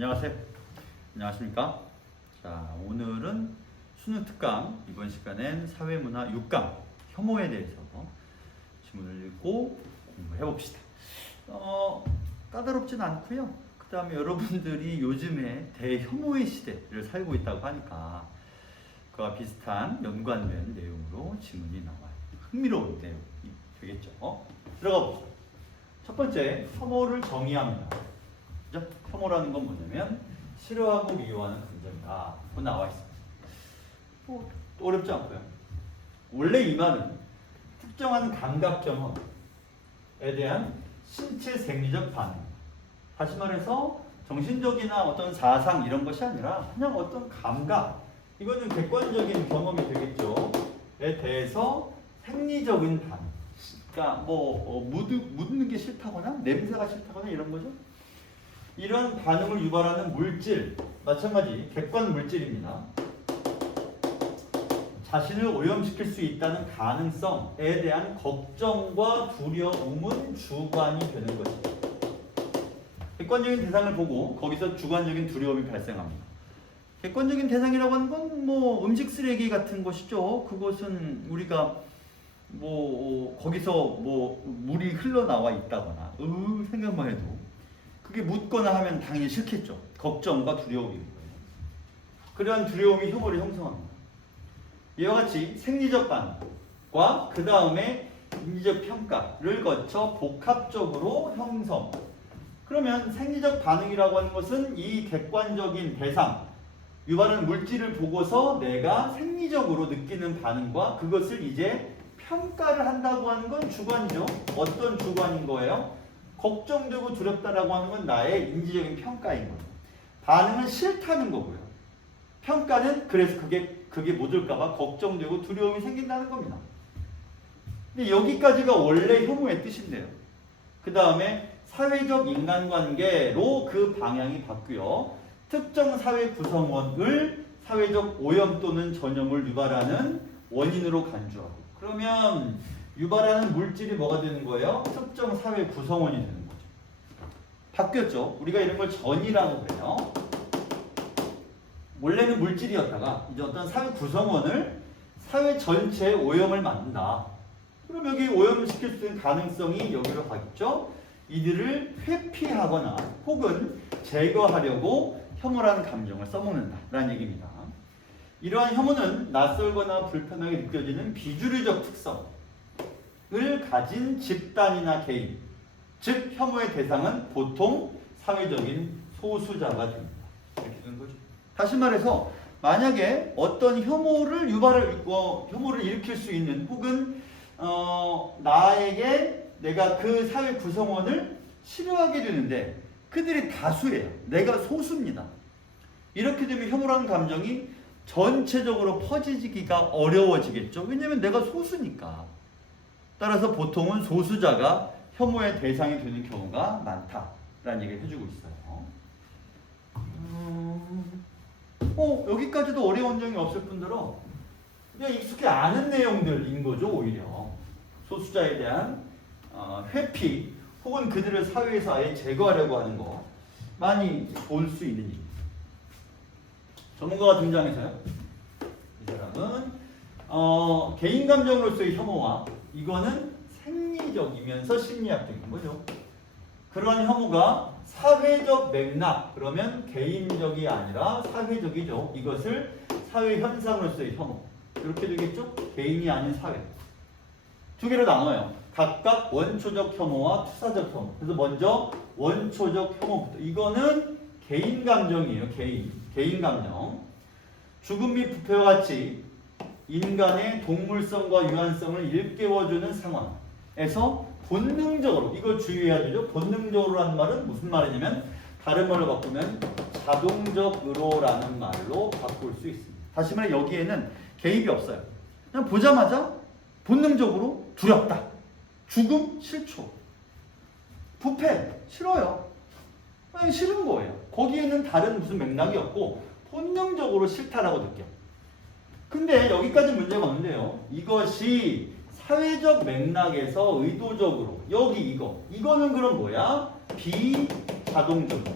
안녕하세요. 안녕하십니까? 자, 오늘은 수능 특강 이번 시간엔 사회문화 6강 혐오에 대해서 지문을 읽고 공부해 봅시다. 까다롭진 않고요. 그 다음에 여러분들이 요즘에 대혐오의 시대를 살고 있다고 하니까 그와 비슷한 연관된 내용으로 지문이 나와요. 흥미로운 내용이 되겠죠. 들어가 봅시다. 첫 번째, 혐오를 정의합니다. 그죠? 혐오라는 건 뭐냐면 싫어하고 미워하는 감정이다. 그 나와 있습니다. 어렵지 않고요. 원래 이 말은 특정한 감각 경험에 대한 신체 생리적 반응. 다시 말해서 정신적이나 어떤 사상 이런 것이 아니라 그냥 어떤 감각. 이거는 객관적인 경험이 되겠죠.에 대해서 생리적인 반응. 그러니까 묻는 게 싫다거나 냄새가 싫다거나 이런 거죠. 이런 반응을 유발하는 물질, 마찬가지 객관 물질입니다. 자신을 오염시킬 수 있다는 가능성에 대한 걱정과 두려움은 주관이 되는 것이죠. 객관적인 대상을 보고 거기서 주관적인 두려움이 발생합니다. 객관적인 대상이라고 하는 건 음식 쓰레기 같은 것이죠. 그것은 우리가 거기서 물이 흘러나와 있다거나 생각만 해도 그게 묻거나 하면 당연히 싫겠죠. 걱정과 두려움인 거예요. 그러한 두려움이 혐오를 형성합니다. 이와 같이 생리적 반응과 그 다음에 인지적 평가를 거쳐 복합적으로 형성. 그러면 생리적 반응이라고 하는 것은 이 객관적인 대상, 유발하는 물질을 보고서 내가 생리적으로 느끼는 반응과 그것을 이제 평가를 한다고 하는 건 주관이죠. 어떤 주관인 거예요? 걱정되고 두렵다라고 하는 건 나의 인지적인 평가인 거예요. 반응은 싫다는 거고요. 평가는 그래서 그게 못 올까봐 걱정되고 두려움이 생긴다는 겁니다. 근데 여기까지가 원래 혐오의 뜻인데요. 그 다음에 사회적 인간관계로 그 방향이 바뀌어 특정 사회 구성원을 사회적 오염 또는 전염을 유발하는 원인으로 간주하고 그러면 유발하는 물질이 뭐가 되는 거예요? 특정 사회 구성원이 되는 거죠. 바뀌었죠. 우리가 이런 걸 전이라고 그래요. 원래는 물질이었다가 이제 어떤 사회 구성원을 사회 전체에 오염을 만든다. 그럼 여기 오염시킬 수 있는 가능성이 여기로 가겠죠. 이들을 회피하거나 혹은 제거하려고 혐오라는 감정을 써먹는다라는 얘기입니다. 이러한 혐오는 낯설거나 불편하게 느껴지는 비주류적 특성을 가진 집단이나 개인, 즉 혐오의 대상은 보통 사회적인 소수자가 됩니다. 이렇게 되는 거죠. 다시 말해서 만약에 어떤 혐오를 일으킬 수 있는 혹은 나에게 내가 그 사회 구성원을 싫어하게 되는데 그들이 다수예요. 내가 소수입니다. 이렇게 되면 혐오라는 감정이 전체적으로 퍼지기가 어려워지겠죠. 왜냐하면 내가 소수니까. 따라서 보통은 소수자가 혐오의 대상이 되는 경우가 많다라는 얘기를 해주고 있어요. 여기까지도 어려운 점이 없을 뿐더러 그냥 익숙히 아는 내용들인 거죠. 오히려 소수자에 대한 회피 혹은 그들을 사회에서 아예 제거하려고 하는 거 많이 볼 수 있는 일. 전문가가 등장해서요. 이 사람은 개인 감정으로서의 혐오와 이거는 생리적이면서 심리학적인 거죠. 그런 혐오가 사회적 맥락, 그러면 개인적이 아니라 사회적이죠. 이것을 사회 현상으로서의 혐오. 이렇게 되겠죠? 개인이 아닌 사회. 두 개로 나눠요. 각각 원초적 혐오와 투사적 혐오. 그래서 먼저 원초적 혐오부터. 이거는 개인 감정이에요. 개인 감정. 죽음 및 부패와 같이 인간의 동물성과 유한성을 일깨워주는 상황에서 본능적으로, 이걸 주의해야 되죠. 본능적으로 라는 말은 무슨 말이냐면 다른 말로 바꾸면 자동적으로라는 말로 바꿀 수 있습니다. 다시 말해 여기에는 개입이 없어요. 그냥 보자마자 본능적으로 두렵다. 죽음 싫죠. 부패 싫어요. 그냥 싫은 거예요. 거기에는 다른 무슨 맥락이 없고 본능적으로 싫다라고 느껴. 근데 여기까지 문제가 없는데요. 이것이 사회적 맥락에서 의도적으로 이거는 그럼 뭐야? 비자동적으로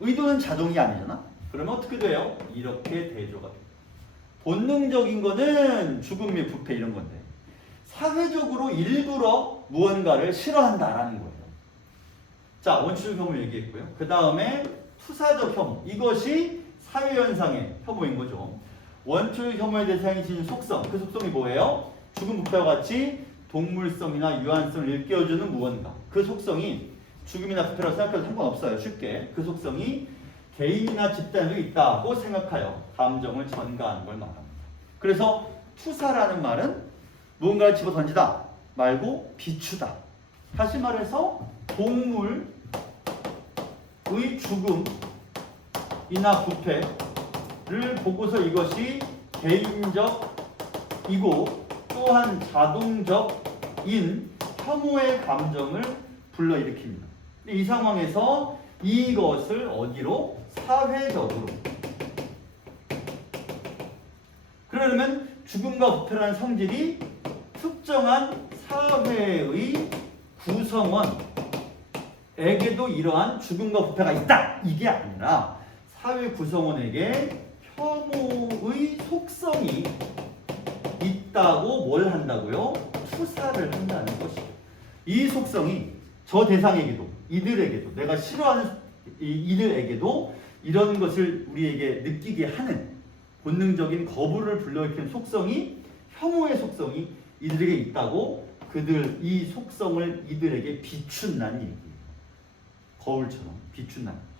의도는 자동이 아니잖아. 그러면 어떻게 돼요? 이렇게 대조가 돼요. 본능적인 거는 죽음 및 부패 이런 건데 사회적으로 일부러 무언가를 싫어한다라는 거예요. 자, 원칙적 혐오 얘기했고요. 그 다음에 투사적 혐오. 이것이 사회현상의 혐오인 거죠. 원칙적 혐오의 대상이 지닌 속성. 그 속성이 뭐예요? 죽음, 부패와 같이 동물성이나 유한성을 일깨워주는 무언가. 그 속성이 죽음이나 부패라고 생각해도 상관없어요. 쉽게. 그 속성이 개인이나 집단에도 있다고 생각하여 감정을 전가하는 걸 말합니다. 그래서 투사라는 말은 무언가를 집어 던지다 말고 비추다. 다시 말해서 동물의 죽음이나 부패를 보고서 이것이 개인적이고 또한 자동적인 혐오의 감정을 불러일으킵니다. 이 상황에서 이것을 어디로? 사회적으로. 그러려면 죽음과 부패라는 성질이 특정한 사회의 구성원에게도 이러한 죽음과 부패가 있다. 이게 아니라 사회 구성원에게 혐오의 속성이 있다고 뭘 한다고요? 투사를 한다는 것이죠. 이 속성이 저 대상에게도 이들에게도 내가 싫어하는 이들에게도 이런 것을 우리에게 느끼게 하는 본능적인 거부를 불러일으키는 속성이 혐오의 속성이 이들에게 있다고 이 속성을 이들에게 비춘다는 얘기예요. 거울처럼 비춘다는 거죠.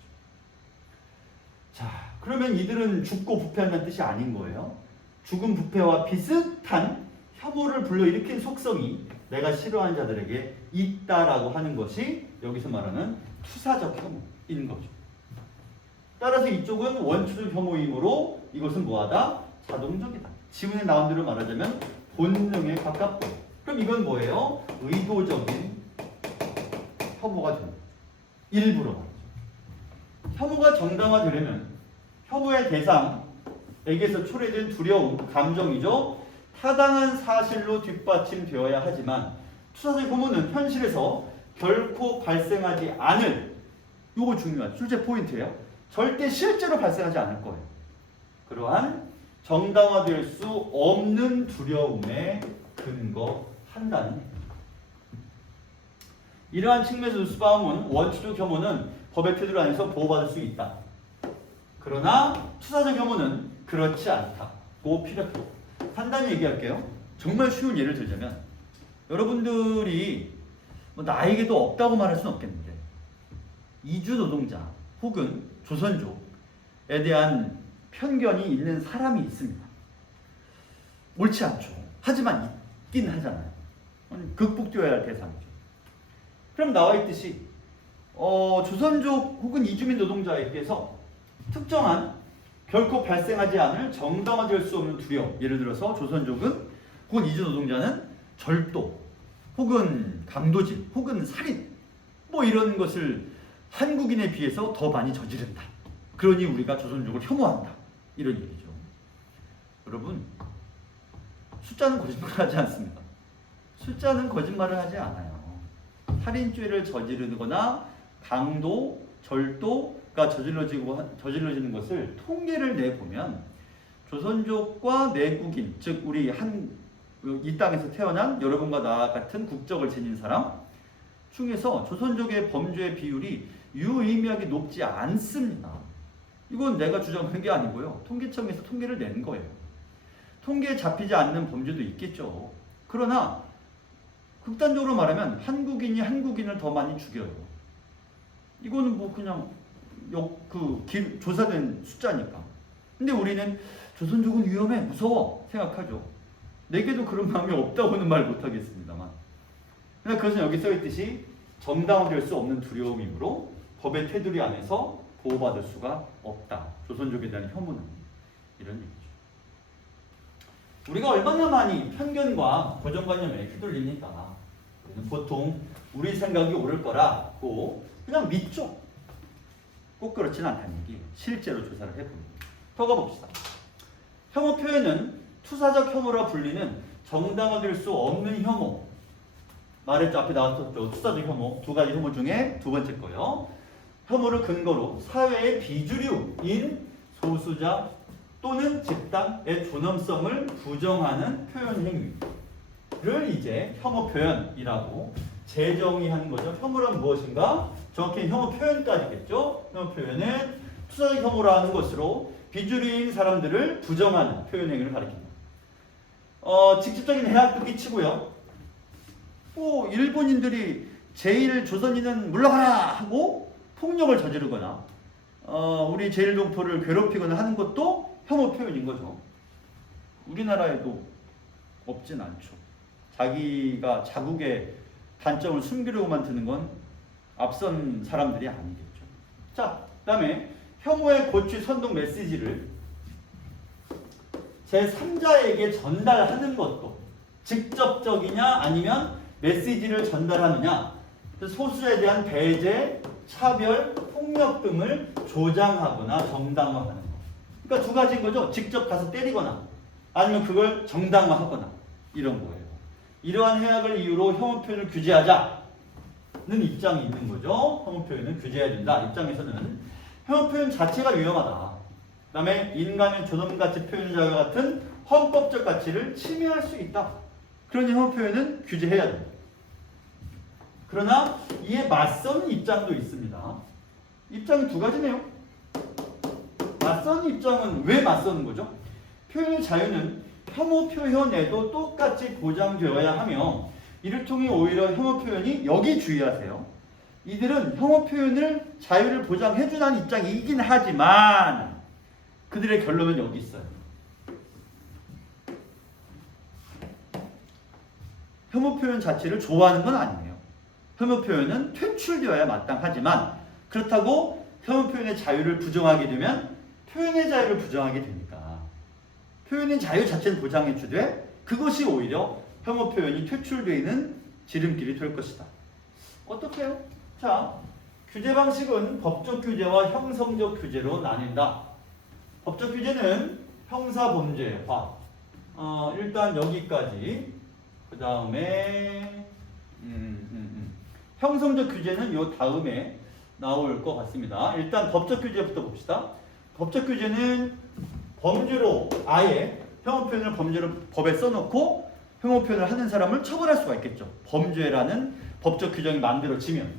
자, 그러면 이들은 죽고 부패한다는 뜻이 아닌 거예요. 죽음 부패와 비슷한 혐오를 불러일으킨 속성이 내가 싫어하는 자들에게 있다라고 하는 것이 여기서 말하는 투사적 혐오인 거죠. 따라서 이쪽은 원초적 혐오이므로 이것은 뭐하다? 자동적이다. 지문에 나온 대로 말하자면 본능에 가깝고. 그럼 이건 뭐예요? 의도적인 혐오가 됩니다. 일부러 말이죠. 혐오가 정당화되려면 혐오의 대상에게서 초래된 두려움, 감정이죠. 타당한 사실로 뒷받침되어야 하지만 투사적 혐오는 현실에서 결코 발생하지 않을, 이거 중요한 출제 포인트예요. 절대 실제로 발생하지 않을 거예요. 그러한 정당화될 수 없는 두려움에 근거한다는 얘기입니다. 이러한 측면에서 수바움은 원초적 혐오는 법의 테두리 안에서 보호받을 수 있다. 그러나 투사적 혐오는 그렇지 않다고 필요하고 간단히 얘기할게요. 정말 쉬운 예를 들자면 여러분들이 나에게도 없다고 말할 수는 없겠는데 이주 노동자 혹은 조선족에 대한 편견이 있는 사람이 있습니다. 옳지 않죠. 하지만 있긴 하잖아요. 극복되어야 할 대상이죠. 그럼 나와 있듯이 조선족 혹은 이주민 노동자에게서 특정한 결코 발생하지 않을 정당화될 수 없는 두려움, 예를 들어서 조선족은 혹은 이주 노동자는 절도 혹은 강도질 혹은 살인 이런 것을 한국인에 비해서 더 많이 저지른다. 그러니 우리가 조선족을 혐오한다. 이런 얘기죠. 여러분, 숫자는 거짓말하지 않습니다. 숫자는 거짓말을 하지 않아요. 살인죄를 저지르거나 강도, 절도가 저질러지는 것을 통계를 내보면 조선족과 내국인, 즉 우리 이 땅에서 태어난 여러분과 나 같은 국적을 지닌 사람 중에서 조선족의 범죄의 비율이 유의미하게 높지 않습니다. 이건 내가 주장한 게 아니고요. 통계청에서 통계를 낸 거예요. 통계에 잡히지 않는 범죄도 있겠죠. 그러나 극단적으로 말하면 한국인이 한국인을 더 많이 죽여요. 이거는 그냥 조사된 숫자니까. 근데 우리는 조선족은 위험해, 무서워 생각하죠. 내게도 그런 마음이 없다고는 말 못하겠습니다만. 그러나 그것은 여기 써있듯이 정당화될 수 없는 두려움이므로 법의 테두리 안에서 보호받을 수가 없다. 조선족에 대한 혐오는 이런 얘기죠. 우리가 얼마나 많이 편견과 고정관념에 휘둘립니까? 보통 우리 생각이 옳을 거라고 그냥 믿죠. 꼭 그렇지는 않다는 얘기예요. 실제로 조사를 해봅니다. 더 가봅시다. 혐오 표현은 투사적 혐오라 불리는 정당화될 수 없는 혐오. 말했죠. 앞에 나왔었죠. 투사적 혐오. 두 가지 혐오 중에 두 번째 거요. 혐오를 근거로 사회의 비주류인 소수자 또는 집단의 존엄성을 부정하는 표현 행위를 이제 혐오 표현이라고 재정의하는 거죠. 혐오란 무엇인가? 정확히 혐오 표현까지겠죠. 혐오 표현은 투사적 혐오라는 것으로 비주류인 사람들을 부정하는 표현 행위를 가리킵니다. 직접적인 해악도 끼치고요. 일본인들이 제1조선인은 물러가라 하고 폭력을 저지르거나 우리 제1동포를 괴롭히거나 하는 것도 혐오 표현인 거죠. 우리나라에도 없진 않죠. 자기가 자국의 단점을 숨기려고만 드는 건 앞선 사람들이 아니겠죠. 자, 그 다음에 혐오의 고취 선동 메시지를 제3자에게 전달하는 것도 직접적이냐 아니면 메시지를 전달하느냐, 소수자에 대한 배제, 차별, 폭력 등을 조장하거나 정당화하는 것. 그러니까 두 가지인 거죠. 직접 가서 때리거나 아니면 그걸 정당화하거나 이런 거예요. 이러한 해악을 이유로 혐오 표현을 규제하자는 입장이 있는 거죠. 혐오 표현을 규제해야 된다. 입장에서는 혐오 표현 자체가 위험하다. 그 다음에 인간의 존엄가치 표현 자유와 같은 헌법적 가치를 침해할 수 있다. 그러니 혐오 표현은 규제해야 된다. 그러나 이에 맞서는 입장도 있습니다. 입장이 두 가지네요. 맞서는 입장은 왜 맞서는 거죠? 표현의 자유는 혐오 표현에도 똑같이 보장되어야 하며 이를 통해 오히려 혐오 표현이 여기 주의하세요. 이들은 혐오 표현을 자유를 보장해주는 입장이긴 하지만 그들의 결론은 여기 있어요. 혐오 표현 자체를 좋아하는 건 아니에요. 혐오 표현은 퇴출되어야 마땅하지만 그렇다고 혐오 표현의 자유를 부정하게 되면 표현의 자유를 부정하게 되니까 표현의 자유 자체는 보장해주되 그것이 오히려 혐오 표현이 퇴출되는 지름길이 될 것이다. 어떻게요? 자, 규제 방식은 법적 규제와 형성적 규제로 나뉜다. 법적 규제는 형사범죄화. 일단 여기까지. 그 다음에 형성적 규제는 요 다음에 나올 것 같습니다. 일단 법적 규제부터 봅시다. 법적 규제는 범죄로 아예 혐오 표현을 범죄로 법에 써놓고 혐오 표현을 하는 사람을 처벌할 수가 있겠죠. 범죄라는 법적 규정이 만들어지면.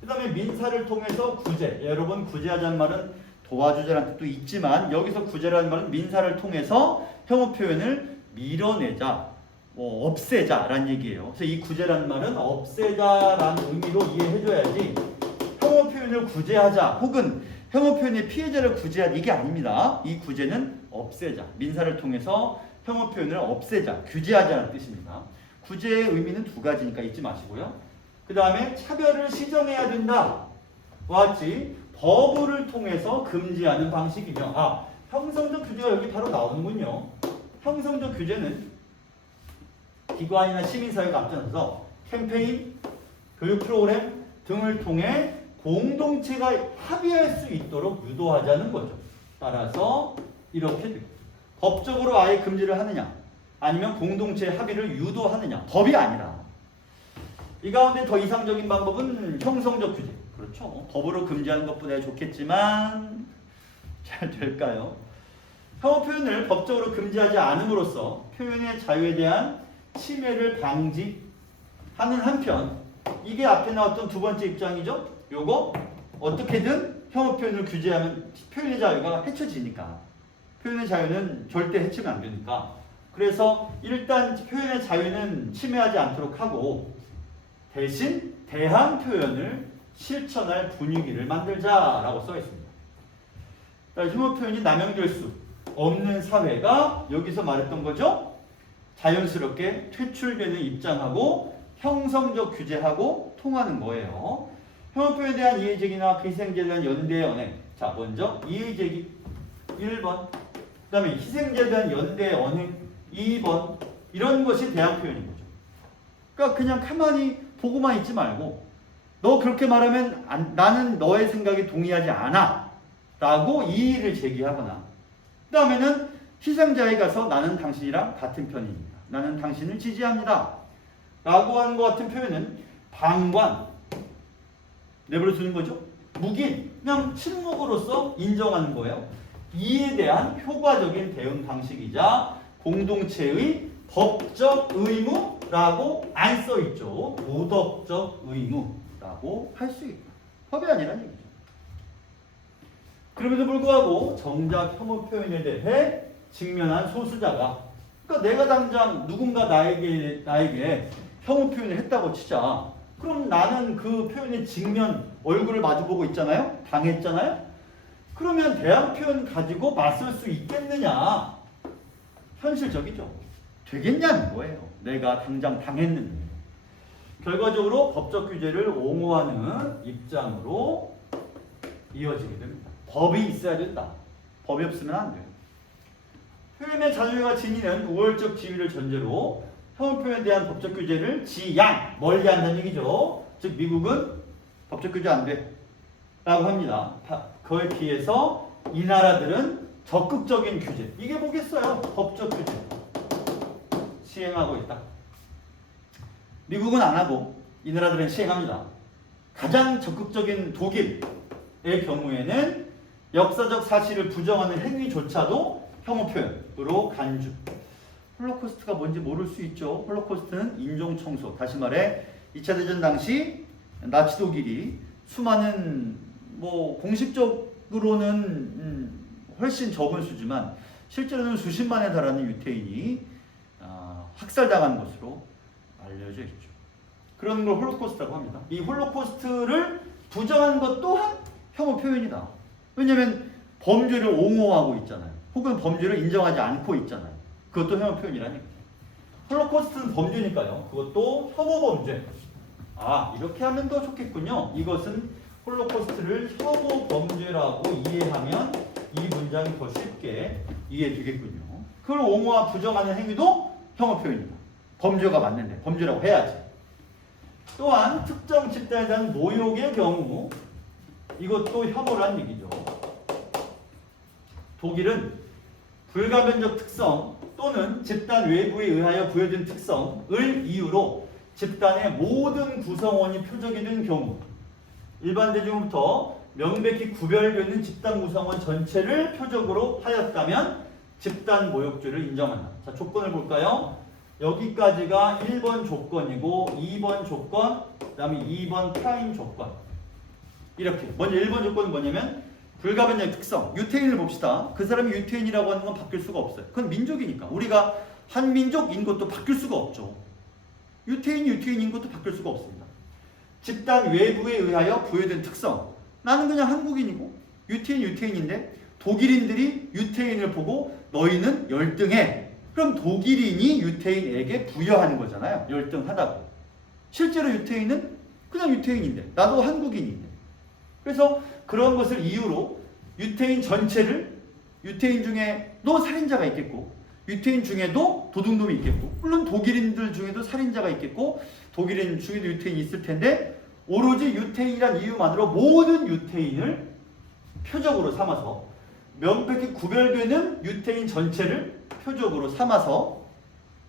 그 다음에 민사를 통해서 구제. 여러분 구제하자는 말은 도와주자라는 뜻도 있지만 여기서 구제라는 말은 민사를 통해서 혐오 표현을 밀어내자, 없애자라는 얘기예요. 그래서 이 구제라는 말은 없애자라는 의미로 이해해줘야지 혐오 표현을 구제하자 혹은 혐오 표현의 피해자를 구제하자 이게 아닙니다. 이 구제는 없애자, 민사를 통해서 혐오 표현을 없애자, 규제하자는 뜻입니다. 구제의 의미는 두 가지니까 잊지 마시고요. 그 다음에 차별을 시정해야 된다. 와 같이 법을 통해서 금지하는 방식이며 형성적 규제가 여기 바로 나오는군요. 형성적 규제는 기관이나 시민사회가 앞장서서 캠페인, 교육 프로그램 등을 통해 공동체가 합의할 수 있도록 유도하자는 거죠. 따라서 이렇게 됩니다. 법적으로 아예 금지를 하느냐 아니면 공동체 합의를 유도하느냐 법이 아니라 이 가운데 더 이상적인 방법은 형성적 규제. 그렇죠. 법으로 금지하는 것보다 좋겠지만 잘 될까요? 혐오 표현을 법적으로 금지하지 않음으로써 표현의 자유에 대한 침해를 방지하는 한편 이게 앞에 나왔던 두 번째 입장이죠. 요거 어떻게든 혐오 표현을 규제하면 표현의 자유가 해쳐지니까 표현의 자유는 절대 해치면 안 되니까 그래서 일단 표현의 자유는 침해하지 않도록 하고 대신 대항 표현을 실천할 분위기를 만들자라고 써 있습니다. 혐오 표현이 남용될 수 없는 사회가 여기서 말했던 거죠. 자연스럽게 퇴출되는 입장하고 형성적 규제하고 통하는 거예요. 혐오 표현에 대한 이의제기나 희생제에 대한 연대 언행. 자, 먼저 이의제기 1번. 그 다음에 희생제에 대한 연대 언행 2번. 이런 것이 대항 표현인 거죠. 그러니까 그냥 가만히 보고만 있지 말고 너 그렇게 말하면 나는 너의 생각에 동의하지 않아 라고 이의를 제기하거나 그 다음에는 희생자에 가서 나는 당신이랑 같은 편입니다. 나는 당신을 지지합니다. 라고 하는 것 같은 표현은 방관 내버려 두는 거죠. 묵인, 그냥 침묵으로써 인정하는 거예요. 이에 대한 효과적인 대응 방식이자 공동체의 법적 의무라고 안 써있죠. 도덕적 의무라고 할 수 있다. 법이 아니란 얘기죠. 그럼에도 불구하고 정작 혐오 표현에 대해 직면한 소수자가, 그러니까 내가 당장 누군가 나에게 혐오 표현을 했다고 치자. 그럼 나는 그 표현에 직면, 얼굴을 마주보고 있잖아요. 당했잖아요. 그러면 대항 표현 가지고 맞설 수 있겠느냐? 현실적이죠. 되겠냐는 거예요. 내가 당장 당했는데. 결과적으로 법적 규제를 옹호하는 입장으로 이어지게 됩니다. 법이 있어야 된다. 법이 없으면 안 돼요. 표현의 자유가 지니는 우월적 지위를 전제로 혐오 표현에 대한 법적 규제를 지양, 멀리한다는 얘기죠. 즉 미국은 법적 규제 안 돼 라고 합니다. 그에 비해서 이 나라들은 적극적인 규제, 이게 뭐겠어요? 법적 규제 시행하고 있다. 미국은 안 하고 이 나라들은 시행합니다. 가장 적극적인 독일의 경우에는 역사적 사실을 부정하는 행위조차도 혐오 표현으로 간주. 홀로코스트가 뭔지 모를 수 있죠. 홀로코스트는 인종청소, 다시 말해 2차 대전 당시 나치 독일이 수많은 공식적으로는 훨씬 적은 수지만 실제로는 수십만에 달하는 유태인이 학살당한 것으로 알려져 있죠. 그런 걸 홀로코스트라고 합니다. 이 홀로코스트를 부정한 것 또한 혐오 표현이다. 왜냐하면 범죄를 옹호하고 있잖아요. 혹은 범죄를 인정하지 않고 있잖아요. 그것도 혐오 표현이라는 얘기죠. 홀로코스트는 범죄니까요. 그것도 혐오 범죄. 이렇게 하면 더 좋겠군요. 이것은 홀로코스트를 혐오 범죄라고 이해하면 이 문장이 더 쉽게 이해되겠군요. 그걸 옹호와 부정하는 행위도 혐오 표현이다. 범죄가 맞는데 범죄라고 해야지. 또한 특정 집단에 대한 모욕의 경우 이것도 혐오란 얘기죠. 독일은 불가변적 특성 또는 집단 외부에 의하여 부여된 특성을 이유로 집단의 모든 구성원이 표적이 된 경우, 일반 대중부터 명백히 구별되는 집단 구성원 전체를 표적으로 하였다면 집단 모욕죄를 인정한다. 자, 조건을 볼까요? 여기까지가 1번 조건이고 2번 조건, 그 다음에 2번 프라임 조건. 이렇게. 먼저 1번 조건은 뭐냐면 불가변적 특성. 유태인을 봅시다. 그 사람이 유태인이라고 하는 건 바뀔 수가 없어요. 그건 민족이니까. 우리가 한민족인 것도 바뀔 수가 없죠. 유태인이 유태인인 것도 바뀔 수가 없습니다. 집단 외부에 의하여 부여된 특성. 나는 그냥 한국인이고 유태인인데 독일인들이 유태인을 보고 너희는 열등해. 그럼 독일인이 유태인에게 부여하는 거잖아요. 열등하다고. 실제로 유태인은 그냥 유태인인데 나도 한국인인데. 그래서 그런 것을 이유로 유태인 전체를, 유태인 중에도 살인자가 있겠고 유태인 중에도 도둑놈이 있겠고 물론 독일인들 중에도 살인자가 있겠고 독일인 중에도 유태인이 있을 텐데 오로지 유태인이란 이유만으로 모든 유태인을 표적으로 삼아서 명백히 구별되는 유태인 전체를 표적으로 삼아서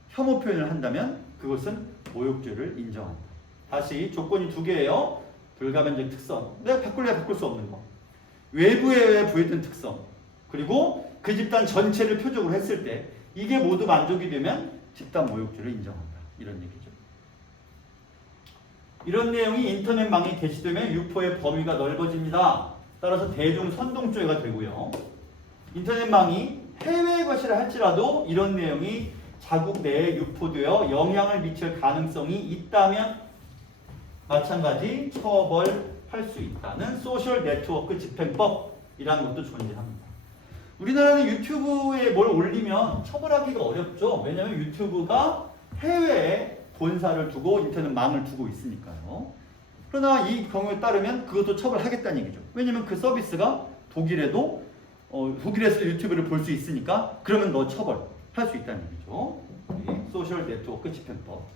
혐오 표현을 한다면 그것은 모욕죄를 인정한다. 다시 조건이 두 개예요. 불가변적 특성, 내가 바꿀래야 바꿀 수 없는 거. 외부에 부여된 특성, 그리고 그 집단 전체를 표적으로 했을 때 이게 모두 만족이 되면 집단 모욕죄를 인정한다. 이런 얘기죠. 이런 내용이 인터넷망에 게시되면 유포의 범위가 넓어집니다. 따라서 대중 선동죄가 되고요. 인터넷망이 해외 것이라 할지라도 이런 내용이 자국 내에 유포되어 영향을 미칠 가능성이 있다면 마찬가지 처벌할 수 있다는 소셜 네트워크 집행법이라는 것도 존재합니다. 우리나라는 유튜브에 뭘 올리면 처벌하기가 어렵죠. 왜냐하면 유튜브가 해외에 본사를 두고 인터넷망을 두고 있으니까요. 그러나 이 경우에 따르면 그것도 처벌하겠다는 얘기죠. 왜냐하면 그 서비스가 독일에도 독일에서 유튜브를 볼 수 있으니까 그러면 너 처벌할 수 있다는 얘기죠. 소셜 네트워크 집행법.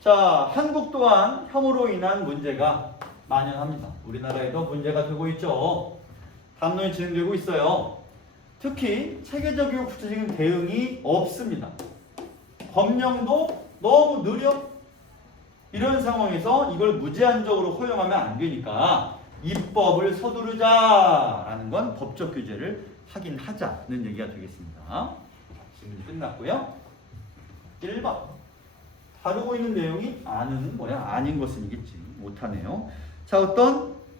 자, 한국 또한 혐오로 인한 문제가 만연합니다. 우리나라에도 문제가 되고 있죠. 담론이 진행되고 있어요. 특히 체계적이고 구체적인 대응이 없습니다. 법령도 너무 느려. 이런 상황에서 이걸 무제한적으로 허용하면 안 되니까 입법을 서두르자라는 건 법적 규제를 확인하자는 얘기가 되겠습니다. 질문이 끝났고요. 1번. 다루고 있는 내용이 아는 뭐야? 아닌 것은이겠지. 못하네요. 자,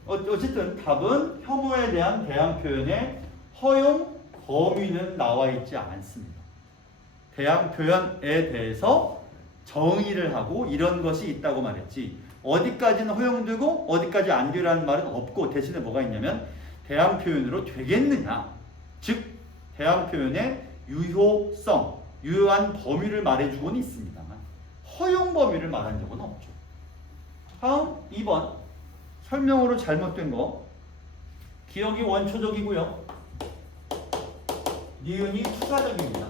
어쨌든 답은 혐오에 대한 대항 표현의 허용 범위는 나와 있지 않습니다. 대항 표현에 대해서 정의를 하고 이런 것이 있다고 말했지, 어디까지는 허용되고 어디까지 안 되라는 말은 없고, 대신에 뭐가 있냐면 대항 표현으로 되겠느냐, 즉 대항 표현의 유효성, 유효한 범위를 말해주고는 있습니다만 허용 범위를 말한 적은 없죠. 다음 2번. 설명으로 잘못된 거. 기억이 원초적이고요. 니은이 투사적입니다.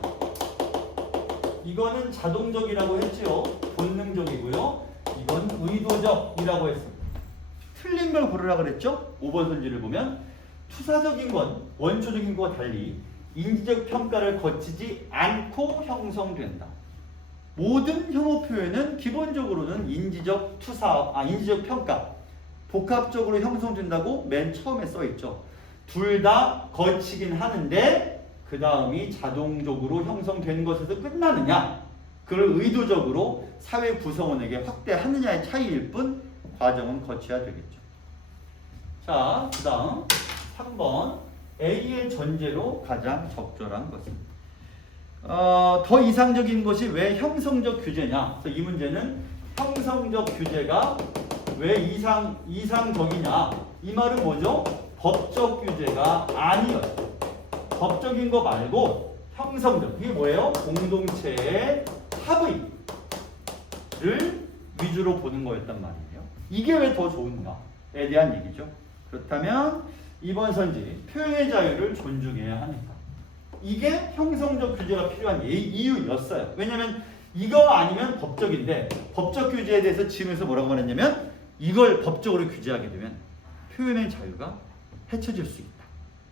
이거는 자동적이라고 했지요. 본능적이고요. 이건 의도적이라고 했습니다. 틀린 걸 고르라 그랬죠? 5번 선지를 보면 투사적인 건 원초적인 것과 달리 인지적 평가를 거치지 않고 형성된다. 모든 혐오 표현은 기본적으로는 인지적 평가, 복합적으로 형성된다고 맨 처음에 써 있죠. 둘 다 거치긴 하는데 그 다음이 자동적으로 형성된 것에서 끝나느냐, 그걸 의도적으로 사회 구성원에게 확대하느냐의 차이일 뿐 과정은 거쳐야 되겠죠. 자, 그 다음 3번. A의 전제로 가장 적절한 것은 더 이상적인 것이 왜 형성적 규제냐. 그래서 이 문제는 형성적 규제가 왜 이상적이냐, 이 말은 뭐죠? 법적 규제가 아니었어요. 법적인 거 말고 형성적, 이게 뭐예요? 공동체의 합의를 위주로 보는 거였단 말이에요. 이게 왜 더 좋은가에 대한 얘기죠. 그렇다면 2번 선지, 표현의 자유를 존중해야 하니까. 이게 형성적 규제가 필요한 이유였어요. 왜냐하면 이거 아니면 법적인데, 법적 규제에 대해서 지금에서 뭐라고 말했냐면 이걸 법적으로 규제하게 되면 표현의 자유가 해쳐질 수 있다,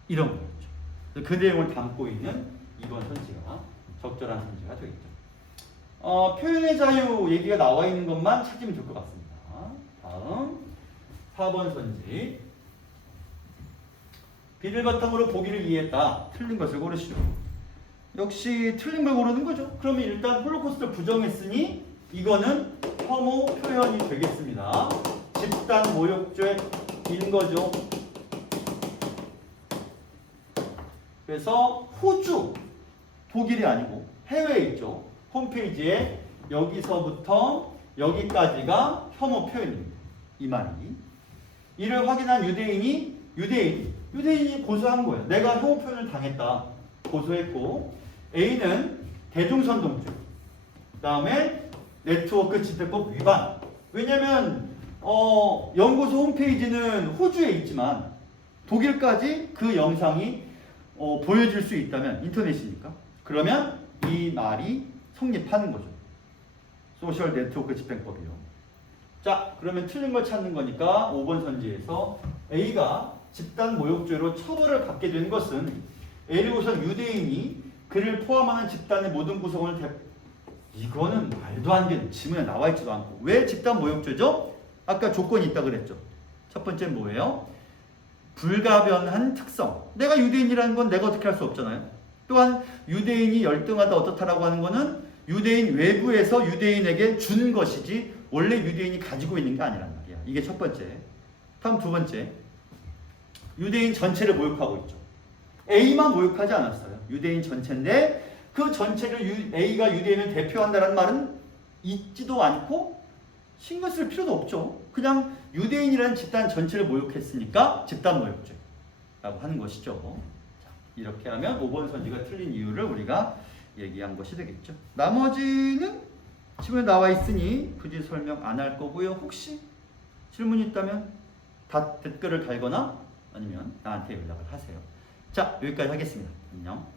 이런 거였죠. 그 내용을 담고 있는 2번 선지가 적절한 선지가 되겠죠. 표현의 자유 얘기가 나와 있는 것만 찾으면 될 것 같습니다. 다음 4번 선지. B를 바탕으로 보기를 이해했다. 틀린 것을 고르시오. 역시 틀린 걸 고르는 거죠. 그러면 일단 홀로코스트를 부정했으니 이거는 혐오 표현이 되겠습니다. 집단 모욕죄인 거죠. 그래서 호주, 독일이 아니고 해외에 있죠. 홈페이지에 여기서부터 여기까지가 혐오 표현입니다. 이 말이. 이를 확인한 유대인이 고소한 거예요. 내가 혐오 표현을 당했다. 고소했고, A는 대중선동죄, 그 다음에 네트워크 집행법 위반. 왜냐면 연구소 홈페이지는 호주에 있지만 독일까지 그 영상이 보여줄 수 있다면, 인터넷이니까, 그러면 이 말이 성립하는 거죠. 소셜 네트워크 집행법이요. 자, 그러면 틀린 걸 찾는 거니까 5번 선지에서 A가 집단 모욕죄로 처벌을 받게 된 것은 A를 고소한 유대인이 그를 포함하는 집단의 모든 구성원을 이거는 말도 안 되는, 지문에 나와 있지도 않고. 왜 집단 모욕죄죠? 아까 조건이 있다 그랬죠. 첫 번째는 뭐예요? 불가변한 특성. 내가 유대인이라는 건 내가 어떻게 할 수 없잖아요. 또한 유대인이 열등하다 어떻다라고 하는 거는 유대인 외부에서 유대인에게 준 것이지 원래 유대인이 가지고 있는 게 아니란 말이야. 이게 첫 번째. 다음 두 번째. 유대인 전체를 모욕하고 있죠. A만 모욕하지 않았어요. 유대인 전체인데 그 전체를 A가 유대인을 대표한다는 말은 있지도 않고 신경 쓸 필요도 없죠. 그냥 유대인이라는 집단 전체를 모욕했으니까 집단 모욕죄라고 하는 것이죠. 자, 이렇게 하면 5번 선지가 틀린 이유를 우리가 얘기한 것이 되겠죠. 나머지는 지금 나와 있으니 굳이 설명 안 할 거고요. 혹시 질문이 있다면 댓글을 달거나 아니면 나한테 연락을 하세요. 자, 여기까지 하겠습니다. 안녕.